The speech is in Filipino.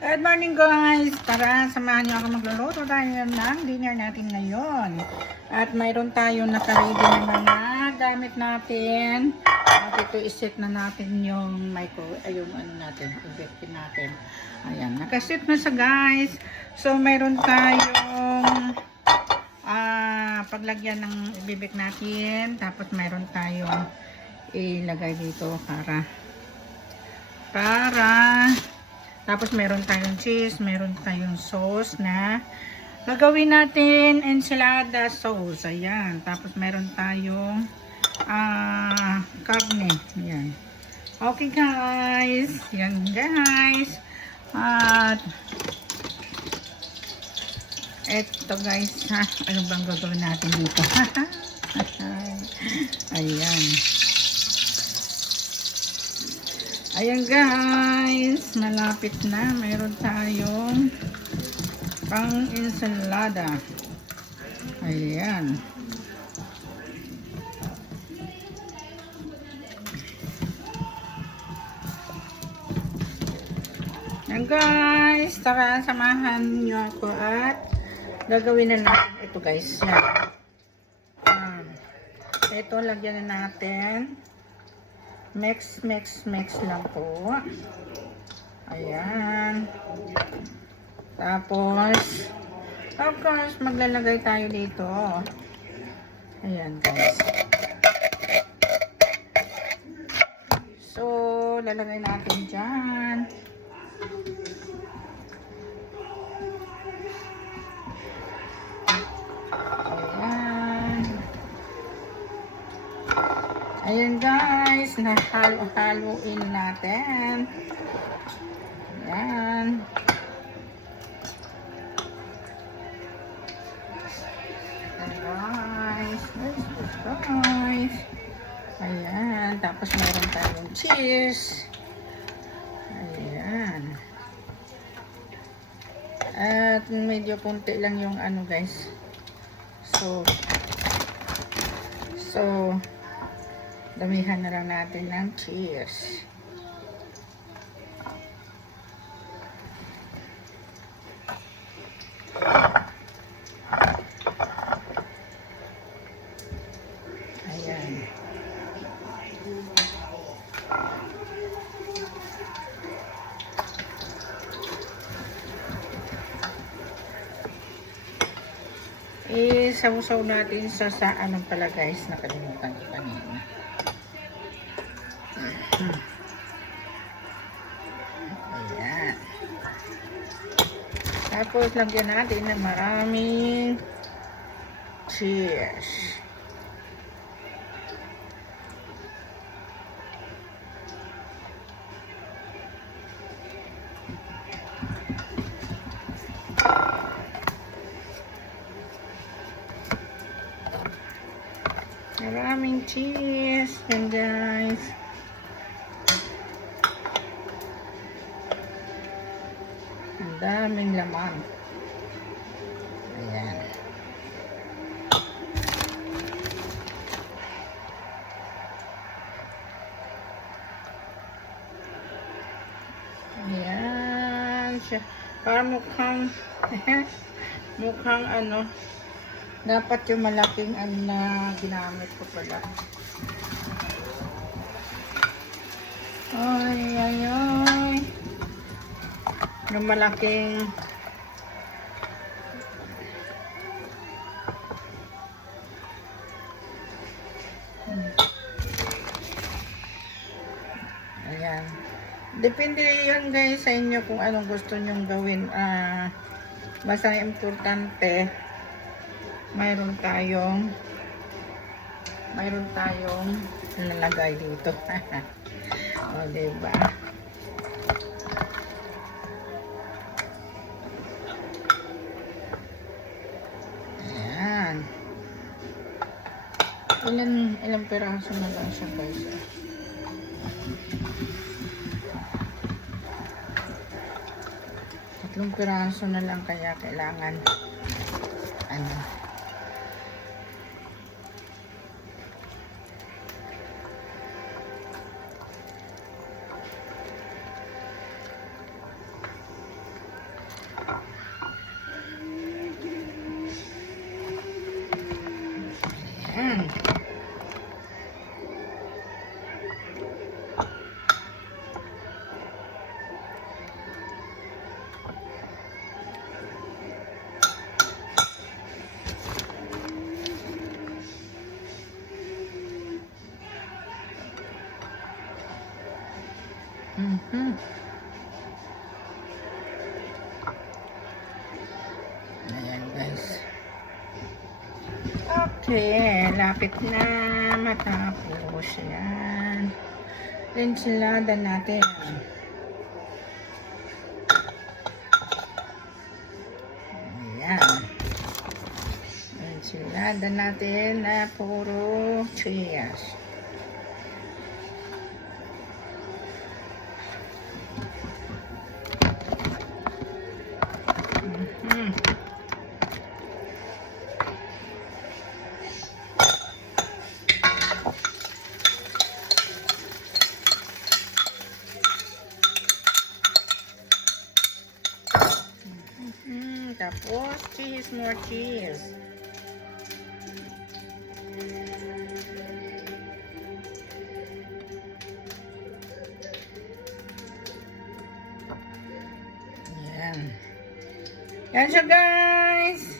Good morning guys! Tara, samahan niyo ako magluluto tayo ng dinner natin ngayon. At mayroon tayo naka-ready na mga gamit natin. At ito iset na natin yung yung ano natin, convectin natin. Ayan, nakaset na siya guys. So mayroon tayong paglagyan ng ibibig natin. Tapos mayroon tayong ilagay dito tapos meron tayong cheese, meron tayong sauce na gagawin natin enchilada sauce. Ayan. Tapos meron tayong karne. Ayan. Okay guys. Ayan guys. At eto guys ha. Ano bang gagawin natin dito? Ayan. Ayan guys, malapit na. Meron tayong pang ensalada. Ayan. Ayan guys, tara samahan nyo ako at gagawin na natin ito guys. Yan. Ito lagyan na natin. Mix lang po. Ayan. Tapos, of course, maglalagay tayo dito. Ayan, guys. So, lalagay natin dyan. Ayan guys, nahalo-haloin natin. Ayan. Guys, guys. Ayan, tapos meron tayong cheese. Ayan. At medyo punti lang yung ano guys. So damihan na lang natin ng cheese. Ayan. Isaw-saw natin sa anong pala guys, nakalimutan ko kanina. Ayan. Tapos lagyan natin ng maraming cheese. Maraming cheese. Yan guys. Ang daming laman. Ayan. Ayan siya. Parang mukhang mukhang ano, dapat yung malaking ano na ginamit ko pala. Ay, ay, ay. Yung malaking ayan. Depende yun guys sa inyo kung anong gusto nyong gawin. Basta importante mayroon tayong nalagay dito. O, diba? Ayan. Ilang piraso na lang siya guys. Tatlong piraso na lang kaya kailangan ano. Okay, lapit na matapos. Yan. Enchilada natin. Ayan. Enchilada natin na puro cheese. Tapos, cheese, more cheese. Yan. Yan siya, guys.